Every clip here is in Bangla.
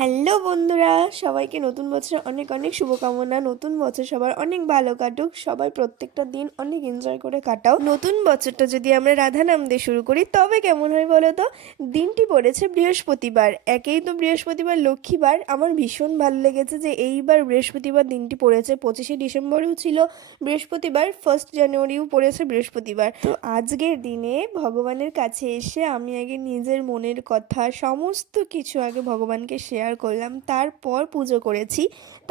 হ্যালো বন্ধুরা, সবাইকে নতুন বছরের অনেক অনেক শুভকামনা। নতুন বছর সবার অনেক ভালো কাটুক, সবাই প্রত্যেকটা দিন অনেক এনজয় করে কাটাও। নতুন বছরটা যদি আমরা রাধা নাম দিয়ে শুরু করি তবে কেমন হয় বলো তো? দিনটি পড়েছে বৃহস্পতিবার, একেই তো বৃহস্পতিবার লক্ষ্মীবার। আমার ভীষণ ভালো লেগেছে যে এইবার বৃহস্পতিবার দিনটি পড়েছে। 25শে ডিসেম্বরেও ছিল বৃহস্পতিবার, 1 জানুয়ারিও পড়েছে বৃহস্পতিবার। তো আজকের দিনে ভগবানের কাছে এসে আমি আগে নিজের মনের কথা সমস্ত কিছু আগে ভগবানকে শেয়ার করলাম, তারপর পুজো করেছি।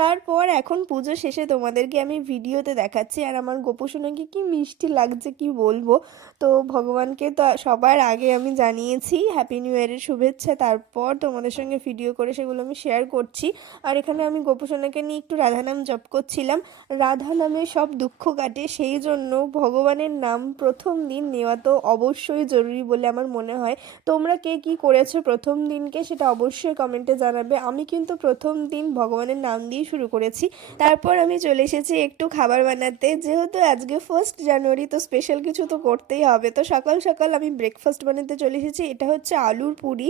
তারপর এখন পুজো শেষে তোমাদেরকে আমি ভিডিওতে দেখাচ্ছি, আর আমার গোপুসোনাকে কি মিষ্টি লাগছে কি বলবো। তো ভগবানকে তো সবার আগে আমি জানিয়েছি হ্যাপি নিউ ইয়ারের শুভেচ্ছা, তারপর তোমাদের সঙ্গে ভিডিও করে সেগুলো আমি শেয়ার করছি। আর এখানে আমি গোপুসোনাকে নিয়ে একটু রাধা নাম জপ করছিলাম। রাধা নামে সব দুঃখ কাটে, সেই জন্য ভগবানের নাম প্রথম দিন নেওয়া তো অবশ্যই জরুরি বলে আমার মনে হয়। তোমরা কে কী করেছো প্রথম দিনকে সেটা অবশ্যই কমেন্টে জানাবে। আমি কিন্তু প্রথম দিন ভগবানের নাম দিয়ে শুরু করেছি। তারপর আমি চলে এসেছি একটু খাবার বানাতে, যেহেতু আজকে 1 জানুয়ারি, তো স্পেশাল কিছু তো করতেই হবে। তো সকাল সকাল আমি ব্রেকফাস্ট বানাতে চলে এসেছি। এটা হচ্ছে আলুর পুরি,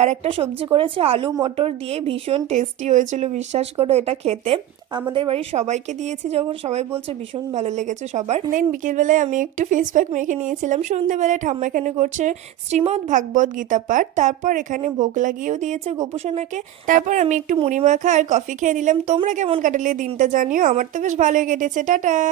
আর একটা সবজি করেছে আলু মটর দিয়ে, ভীষণ টেস্টি হয়েছিল, বিশ্বাস করো এটা খেতে। আমাদের বাড়ির সবাইকে দিয়েছি, যখন সবাই বলছে ভীষণ ভালো লেগেছে সবার। দেন বিকেলবেলায় আমি একটু ফেস প্যাক মেখে নিয়েছিলাম। সন্ধ্যেবেলায় ঠাম্মা এখানে করছে শ্রীমদ্ ভাগবত গীতা পাঠ, তারপর এখানে ভোগ লাগিয়েও দিয়েছে গোপুসোনাকে। তারপর আমি একটু মুড়ি মাখা আর কফি খেয়ে নিলাম। তোমরা কেমন কাটালে দিনটা জানিও, আমার তো বেশ ভালোই কেটেছে। টাটা।